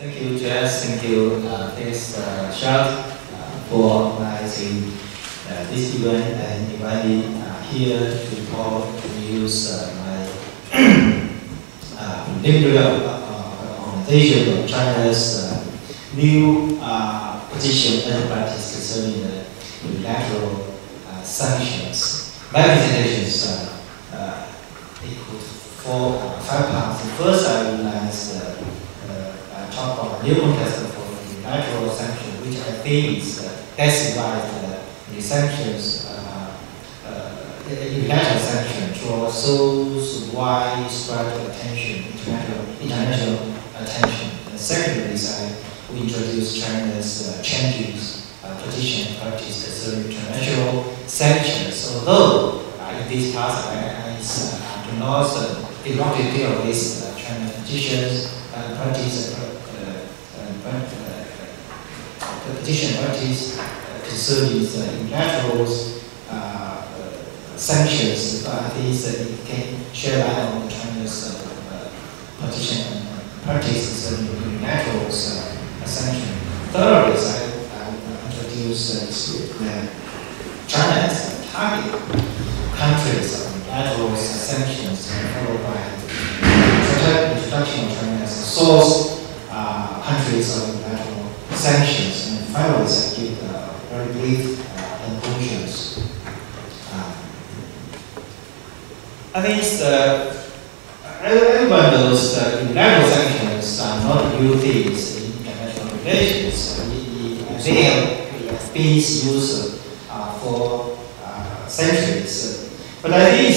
Thank you, Jess. Thank you, thanks, Charles, for organizing this event and inviting me here to talk to use my preliminary organization of China's new position and practice concerning the unilateral sanctions. My presentations equal to 5 parts. First, I would like talk about the new context for unilateral sanctions, which I think is that's why the sanctions, unilateral sanctions draw so widespread attention, international attention. And secondly, I will introduce China's changes position and practice concerning international sanctions. Although in this part I do not deal with China's positions and practice. Petition parties concerning unilateral sanctions, but at least it can share light on China's petition and practice concerning unilateral sanctions. Thirdly, I will introduce China as target countries of unilateral sanctions, followed by introduction of China as a source countries of unilateral sanctions. Finally, I give very brief conclusions. I think everyone knows that unilateral sanctions are not new things in international relations. They have been used for centuries. But I think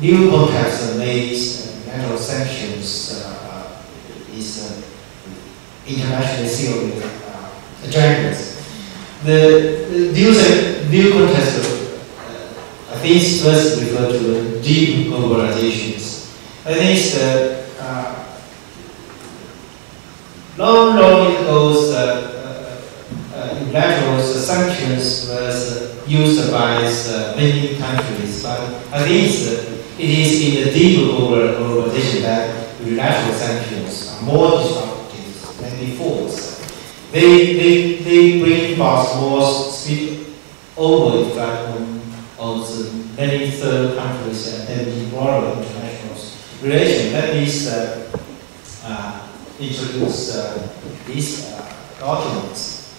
the new context makes unilateral sanctions is internationally serious. Agendas. The new context, I think, first refer to deep globalizations. I think long ago, unilateral sanctions was used by many countries, but I think it is in the deep globalization that unilateral sanctions are more disruptive than before. They bring about more speed over effect on the many third countries and then broader international relations. Let me introduce these documents.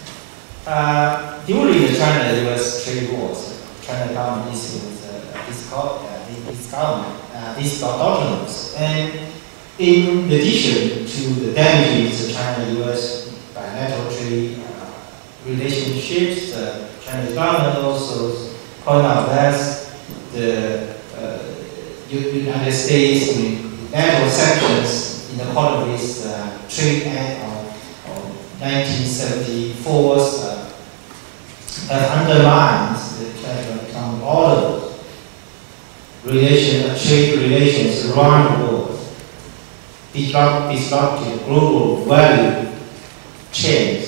During the China-US trade wars, China government issued these documents. And in addition to the damages China-US bilateral trade relationships, the Chinese government also pointed out that the United States unilateral sanctions in accordance with the Trade Act of 1974 have undermined the international economic order, trade relations around the world, disrupted global value chains,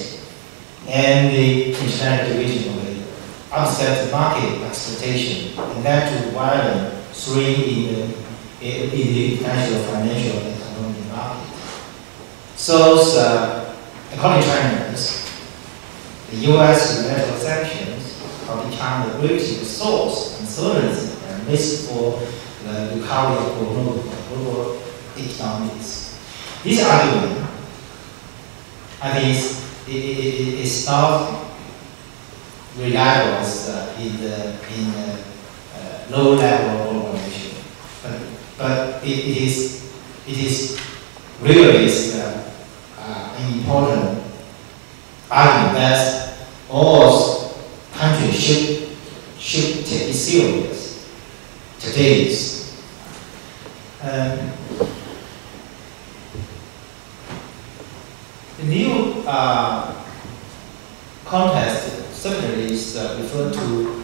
and the international division of labor, upset market exploitation, and led to violent swing in the international financial and economic market. So, according to China, the U.S. unilateral sanctions have become the greatest source of uncertainty and risk for the recovery of global economics. This argument, I think, it's not reliable in the low-level organization, but it is really an important argument that all countries should take it serious today. The new context certainly is referred to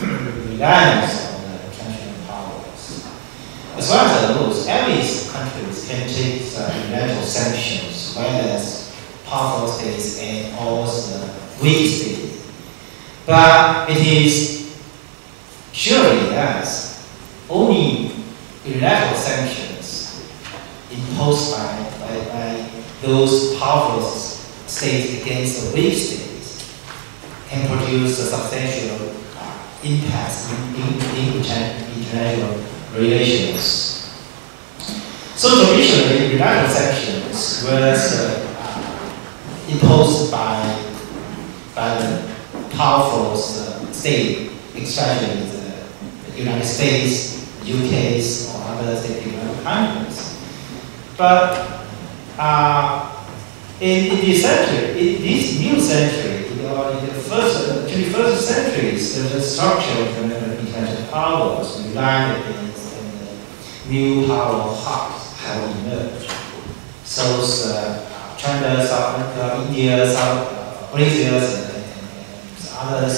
reliance on the international powers. As far as I know, every country can take unilateral sanctions, whereas powerful states and also weak states. But it is surely that only unilateral sanctions imposed by those powerful states against the weak states can produce a substantial impact in international relations. So traditionally, unilateral sanctions was imposed by the powerful state, especially the United States, UK, or other state-developed countries. But in this century, in this new century, in the first 21st centuries, the structure of the international powers relied against new power hubs have emerged. So China, South Africa, India, Brazil, and others,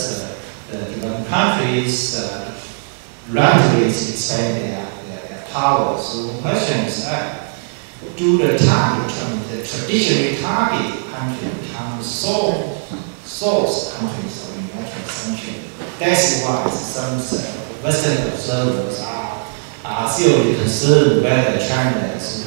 the developed countries rapidly expand their power. So the question is, do the traditionally target countries become source countries of unilateral sanction? That's why some Western observers are seriously concerned whether China's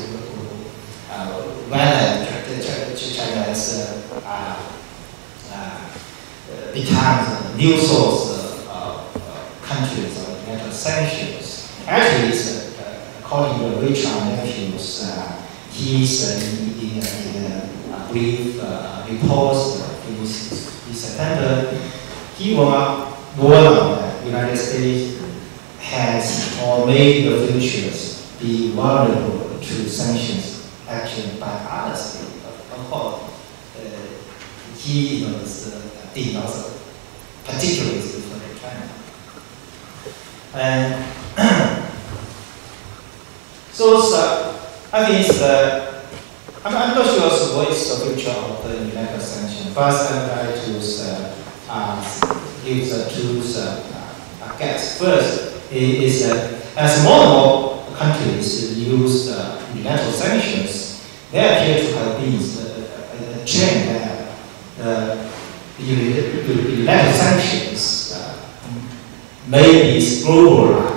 becomes a new source of countries of unilateral sanctions. Actually, according to Richard Matthews, he's in a brief report in September, he warned that the United States has or may in the future be vulnerable to sanctions action by other states. Of course, he did also particularly for China. And so I think I'm not sure what is the future of the unilateral sanction. First, I would like to give the two guess. First is as more and more countries use unilateral sanctions, there appear to have been a trend that unilateral sanctions may be globalized.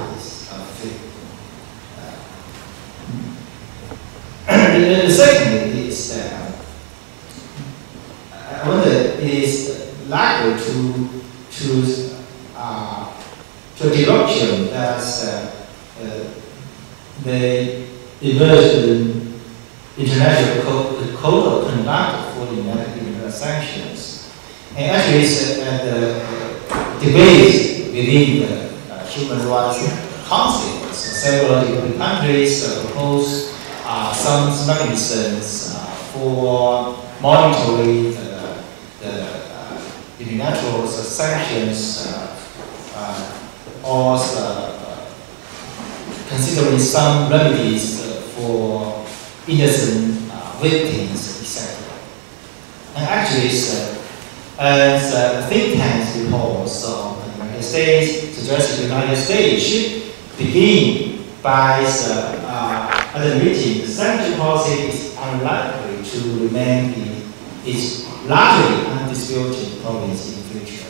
The second is that I wonder is likely to a direction that the emerging international code of conduct for unilateral sanctions, and actually the debate within the Human Rights Council. Several European countries propose some mechanisms for monitoring the unilateral sanctions, or considering some remedies for innocent victims, etc. And actually, as think tanks reports of the United States suggest the United States should begin by admitting sanction policy is unlikely to remain its largely undisputed province in the future.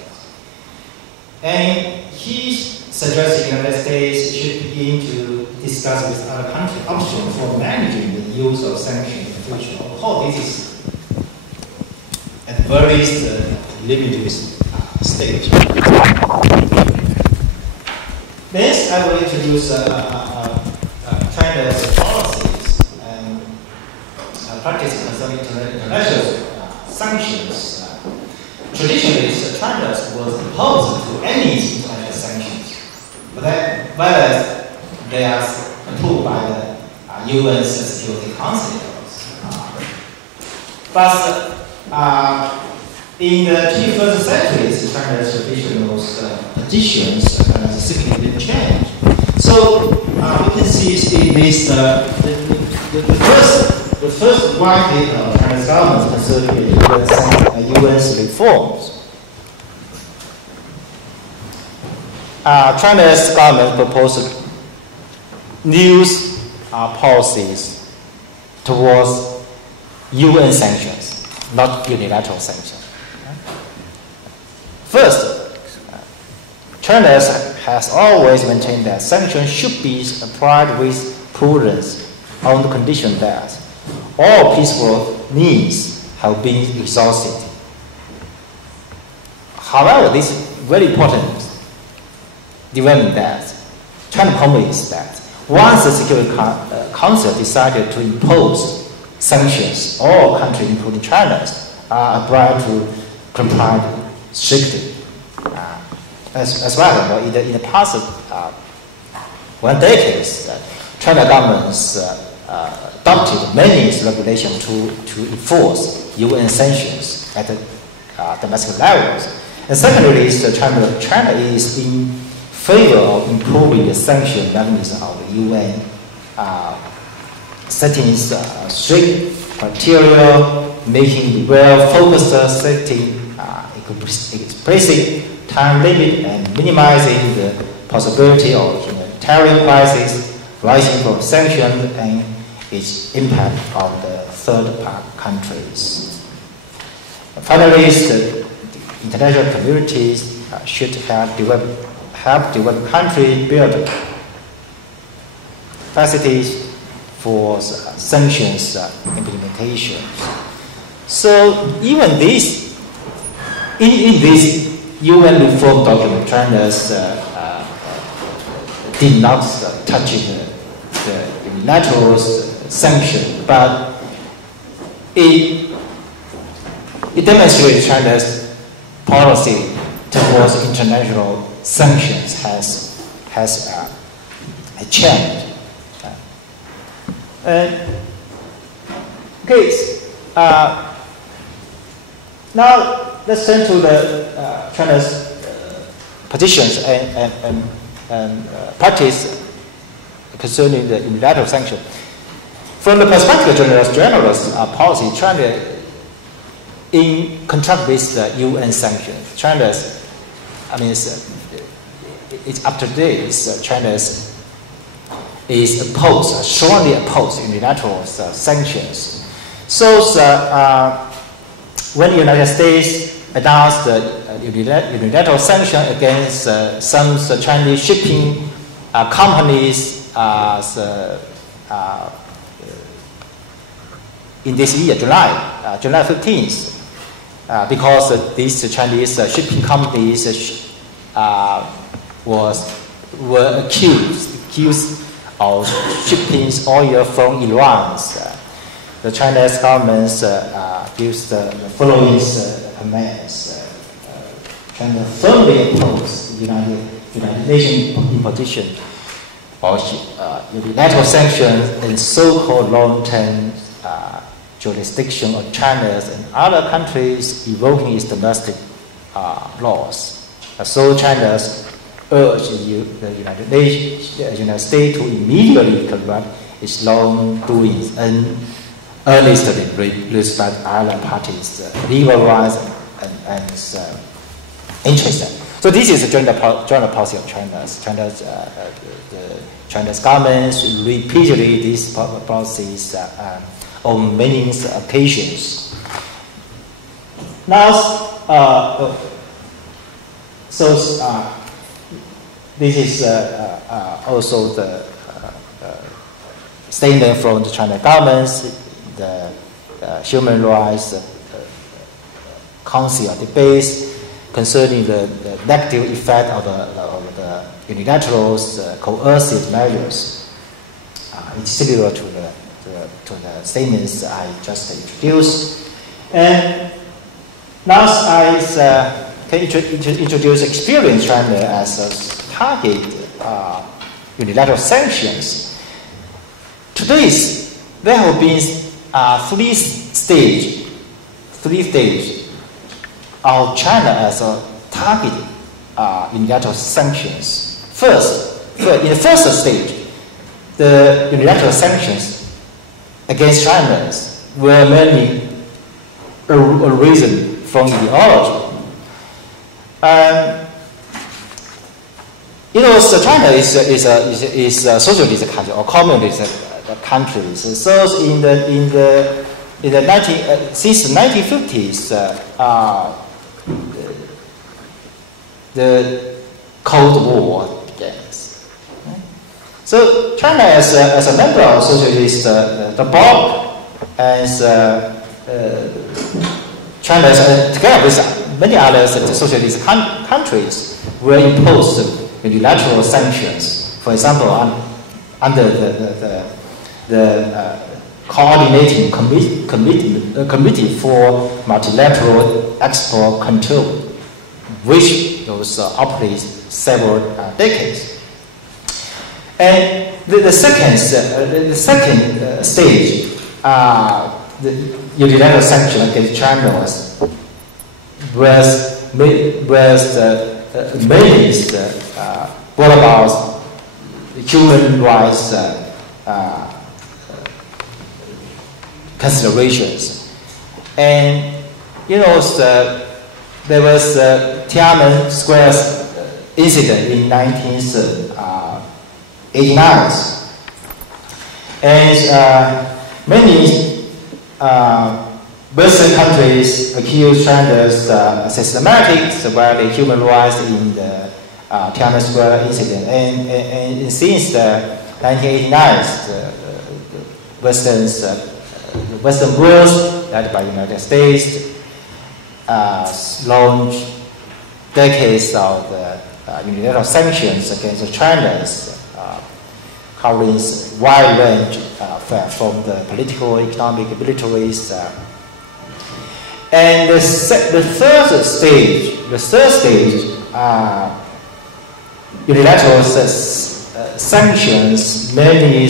And he suggested the United States should begin to discuss with other countries options for managing the use of sanctions in the future. Of course, this is at the very limited stage. Next, I will introduce China's policies and practice concerning international sanctions. Traditionally, China was opposed to any international sanctions, but whether they are approved by the UN Security Council. But in the 21st century, China's traditional positions significantly changed. So we can see in this the first white paper of China's government concerning UN's reforms. China's government proposed new policies towards UN sanctions, not unilateral sanctions. First, China has always maintained that sanctions should be applied with prudence on the condition that all peaceful means have been exhausted. However, this very important development that China problem is that once the Security Council decided to impose sanctions, all countries, including China, are obliged to comply strictly. As well, in the past 1 decade, China governments adopted many regulations to enforce UN sanctions at the domestic levels. And secondly, China is in favor of improving the sanction mechanism of the UN, setting strict criteria, making well-focused, setting explicit time limit, and minimizing the possibility of humanitarian crisis rising from sanctions and its impact on the third countries. Finally, the international communities should help developed countries build capacities for sanctions implementation. So even this, in this UN reform document, China did not touch the unilateral sanction, but it demonstrates China's policy towards international sanctions has changed. Now let's turn to the China's positions and practice concerning the unilateral sanction. From the perspective of generalist policy, China, in contrast with the UN sanctions, China's, it's up to date. China's is opposed, strongly opposed unilateral sanctions. So when the United States announced the unilateral sanction against some Chinese shipping companies in this year, July 15th, because these Chinese shipping companies were accused of shipping oil from Iran. The Chinese government gives the following commands. China firmly opposes the United Nations imposition of unilateral sanctions and so-called long-term jurisdiction of China and other countries evoking its domestic laws. So China urged the United States to immediately correct its wrongdoings and earnestly respect other parties' legal rights and interests. So this is the general policy of China's government repeatedly these policies on many occasions. Now, this is also the statement from the China government, the Human Rights Council debate concerning the negative effect of the unilateral coercive measures. It's similar to the statements I just introduced. And now I can introduce experience China as a target unilateral sanctions. Today, there have been three stages of China as a target unilateral sanctions. First, in the first stage, the unilateral sanctions against China were mainly arisen from ideology. China is a socialist country or communist country. So since the 1950s, the Cold War begins. So China, as a member of socialist the bloc, as China, together with many other socialist countries, will impose unilateral sanctions. For example, under the coordinating committee for multilateral export control, which was operates several decades. And the second stage, the unilateral sanction against China was mainly what about human rights considerations. And there was Tiananmen Square incident in 1989, and many Western countries accuse China's systematic violating human rights in the Tiananmen Square incident, and since the 1989, the Western world, led by the United States, launched decades of unilateral sanctions against China's, covering wide range from the political, economic, military. And the third stage, unilateral sanctions mainly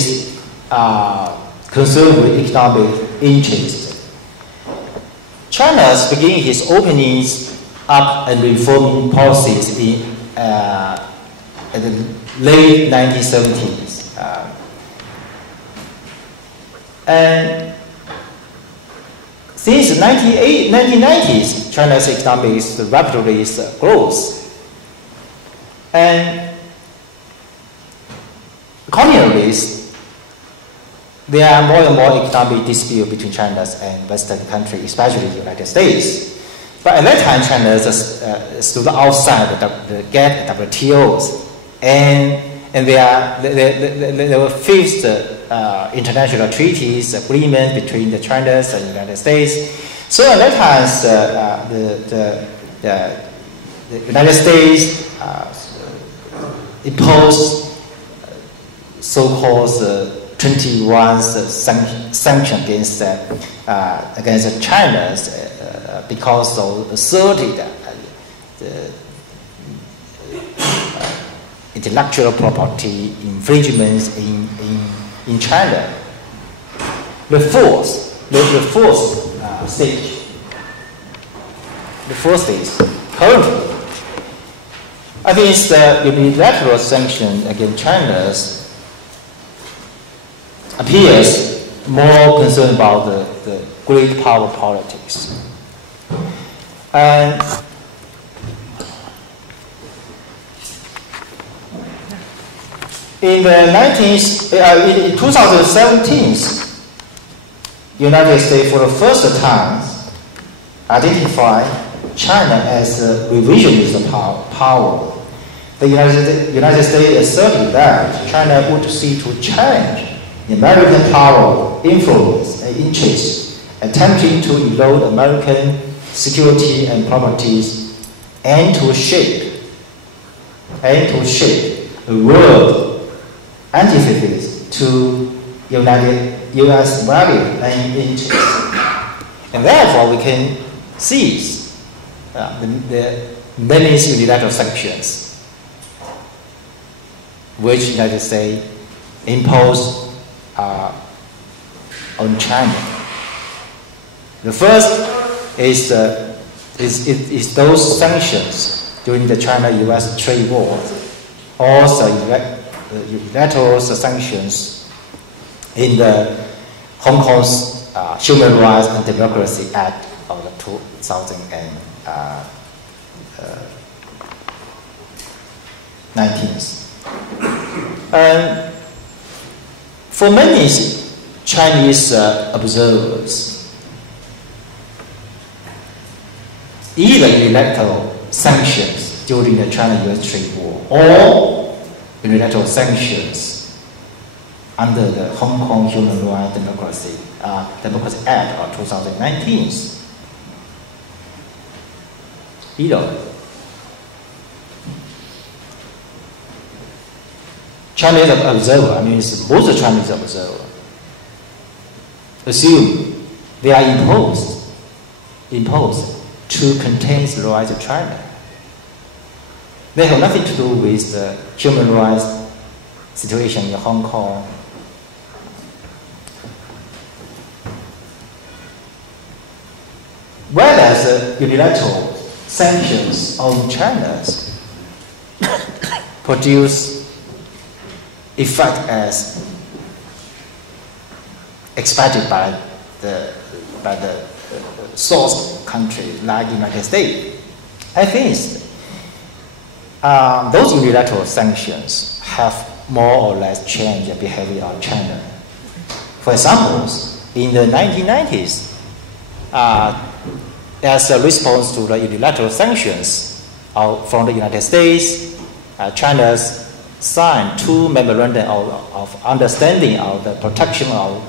concerned with economic interest. China began its openings up and reforming policies in the late 1970s. And since the 1990s, China's economic rapidly grows. And accordingly, there are more and more economic disputes between China and Western countries, especially the United States. But at that time, China stood outside the gate WTOs, and there were fixed international treaties, agreements between the China and the United States. So at that time, the United States imposed so-called 21 sanctions against China because of asserted intellectual property infringements in China. The fourth stage, currently, I think it's the unilateral sanction against China appears more concerned about the great power politics. And in 2017, the United States for the first time identified China as a revisionist power. The United States asserted that China would seek to challenge the American power, influence, and interests, attempting to erode American security and properties, and to shape a world antithesis to U.S. value and interests. And therefore, we can seize the many unilateral sanctions which the United States imposed on China. The first is those sanctions during the China-U.S. trade war, also unilateral sanctions in the Hong Kong's Human Rights and Democracy Act of 2019. And for many Chinese observers, either unilateral sanctions during the China-U.S. trade war or unilateral sanctions under the Hong Kong Human Rights Democracy Act of 2019. Chinese observer, I mean, most Chinese observer, assume they are imposed to contain the rights of China. They have nothing to do with the human rights situation in Hong Kong. Whereas the unilateral sanctions on China produce effect as expected by the source country like the United States. I think those unilateral sanctions have more or less changed the behavior of China. For example, in the 1990s, as a response to the unilateral sanctions from the United States, China signed 2 memorandums of understanding of the protection of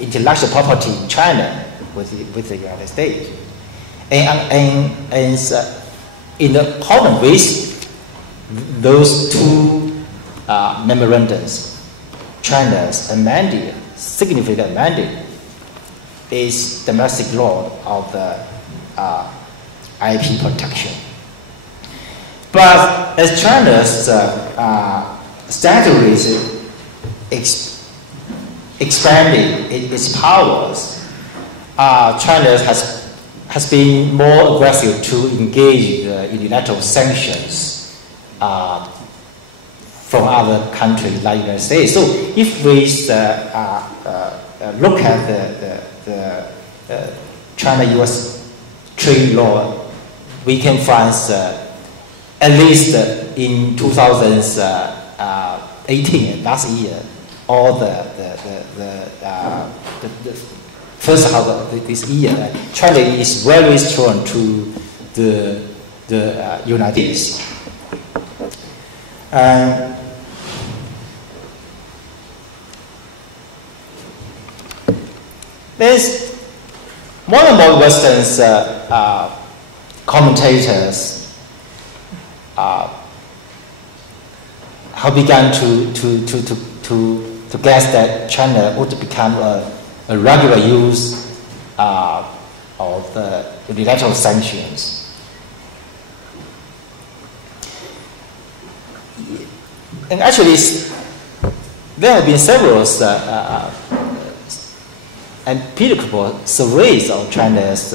intellectual property in China with the United States. And in accordance with those 2 memorandums, China's significant amended is domestic law of the IP protection. But as China's steadily expanding its powers, China has been more aggressive to engage in unilateral sanctions from other countries like the United States. So if we look at the China-US trade law, we can find at least in 2018, last year, or the first half of this year, China is very strong to the United States. There's more and more Western commentators have begun to guess that China would become a regular use of the unilateral sanctions. And actually, there have been several empirical surveys of China's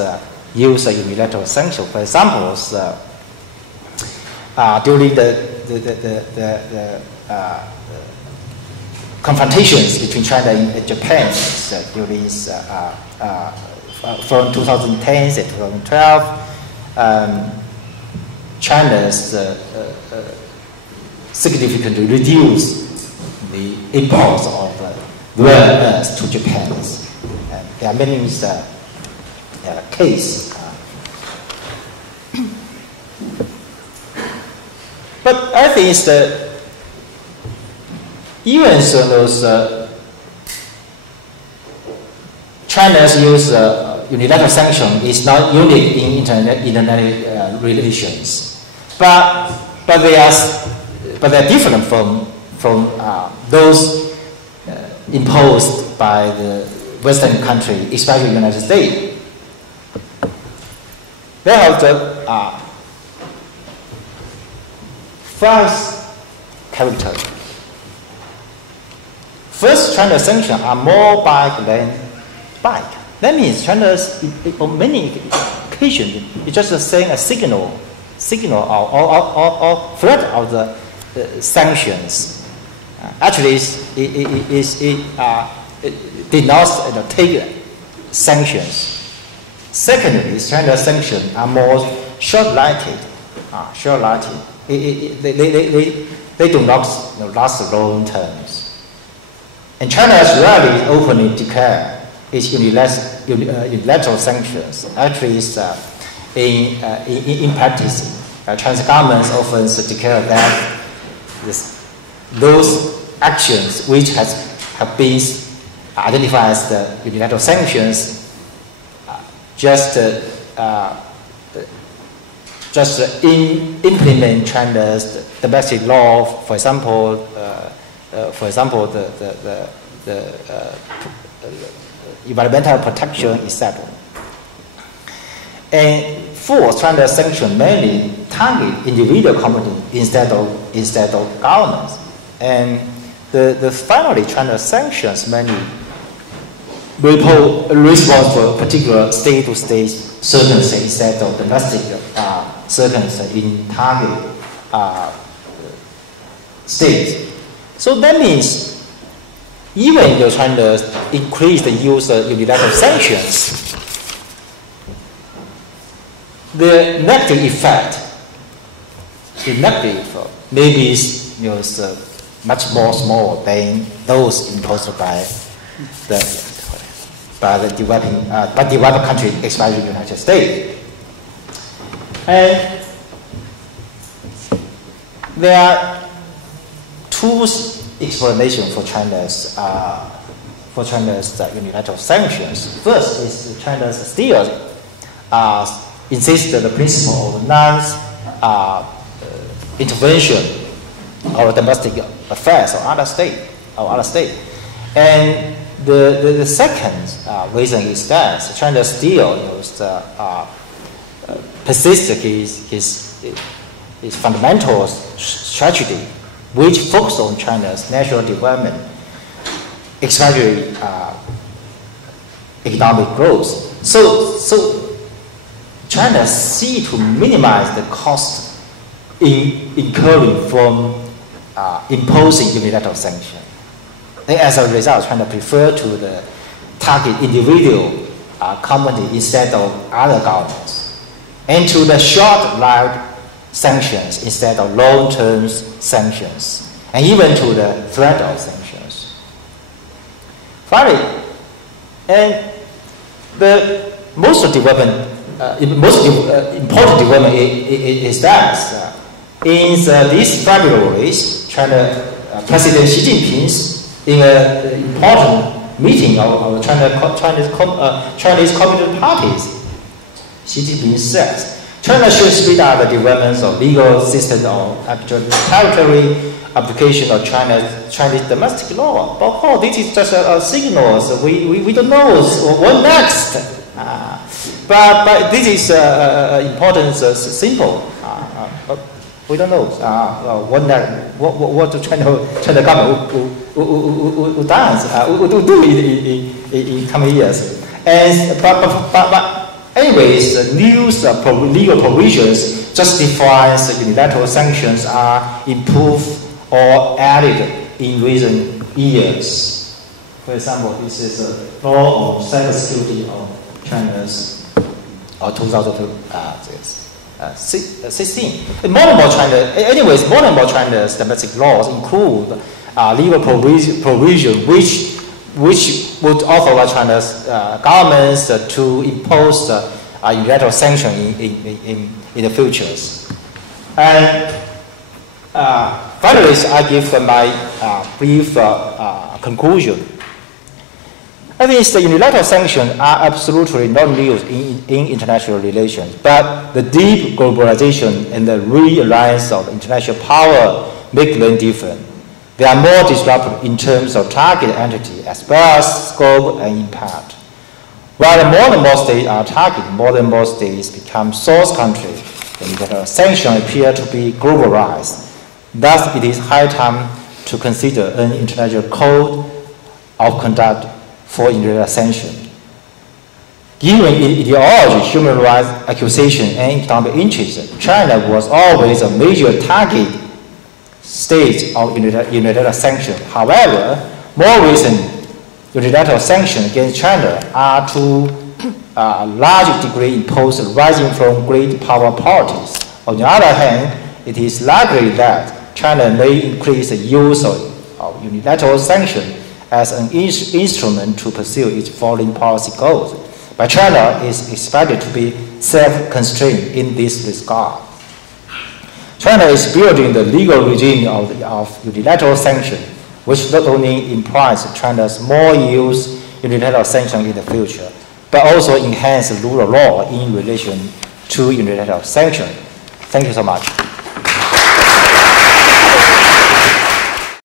use of unilateral sanctions. For example, during the confrontations between China and Japan from 2010 to 2012, China's significantly reduced the imports of rare earths to Japan. There are many cases. But I think that even so, those China's use unilateral sanction is not unique in international relations, but they are different from those imposed by the Western country, especially the United States. They have the first character. First, China's sanctions are more bike than bike. That means China's, on many occasions, it's just saying a signal or threat of the sanctions. Actually, it did not take sanctions. Secondly, China's sanctions are more short-sighted. They do not last long terms. And China has rarely openly declared its unilateral sanctions. Actually, in practice, Chinese governments often declare that those actions which have been identified as the unilateral sanctions just implement China's domestic law, for example, the environmental protection, etc. And fourth, China's sanctions mainly target individual companies instead of governments. And finally, China's sanctions mainly response for particular state-to-state circumstances instead of domestic circumstances in target states. So that means even though China increased the use of unilateral sanctions, the negative effect maybe is much more small than those imposed by the developed country, especially the United States. And there are two explanations for China's unilateral sanctions. First is China's still insists on the principle of non-intervention of domestic affairs of other state. And the second reason is that China still persists his fundamental strategy, which focuses on China's national development, especially economic growth. So China seeks to minimize the cost incurring from imposing unilateral sanctions. And as a result, China prefers to target individual companies instead of other governments, and to the short-lived sanctions instead of long-term sanctions, and even to the threat of sanctions. Finally, and the most important development is that in this February, China President Xi Jinping, in an important meeting of Chinese Communist parties, Xi Jinping says China should speed up the development of legal system of extraterritorial application of Chinese domestic law. But of course, this is just a signal. So we don't know what next. But this is important, simple. We don't know what the China government will do in coming years. But anyways, new legal provisions justifies unilateral sanctions are improved or added in recent years. For example, this is a law of cybersecurity of China's 2016. More and more China's domestic laws include legal provision which would authorize China's governments to impose unilateral sanction in the futures. And finally, I give my brief conclusion. I think the unilateral sanctions are absolutely not new in international relations, but the deep globalization and the re-alliance of international power make them different. They are more disruptive in terms of target entity as well as scope and impact. While more and more states are targeted, more and more states become source countries, the unilateral sanctions appear to be globalized. Thus, it is high time to consider an international code of conduct for unilateral sanctions. Given its ideology, human rights accusation, and economic interests, China was always a major target state of unilateral sanctions. However, more recent unilateral sanctions against China are to a large degree imposed rising from great power parties. On the other hand, it is likely that China may increase the use of unilateral sanctions as an instrument to pursue its foreign policy goals. But China is expected to be self-constrained in this regard. China is building the legal regime of unilateral sanctions which not only implies China's more use unilateral sanctions in the future, but also enhance the rule of law in relation to unilateral sanctions. Thank you so much.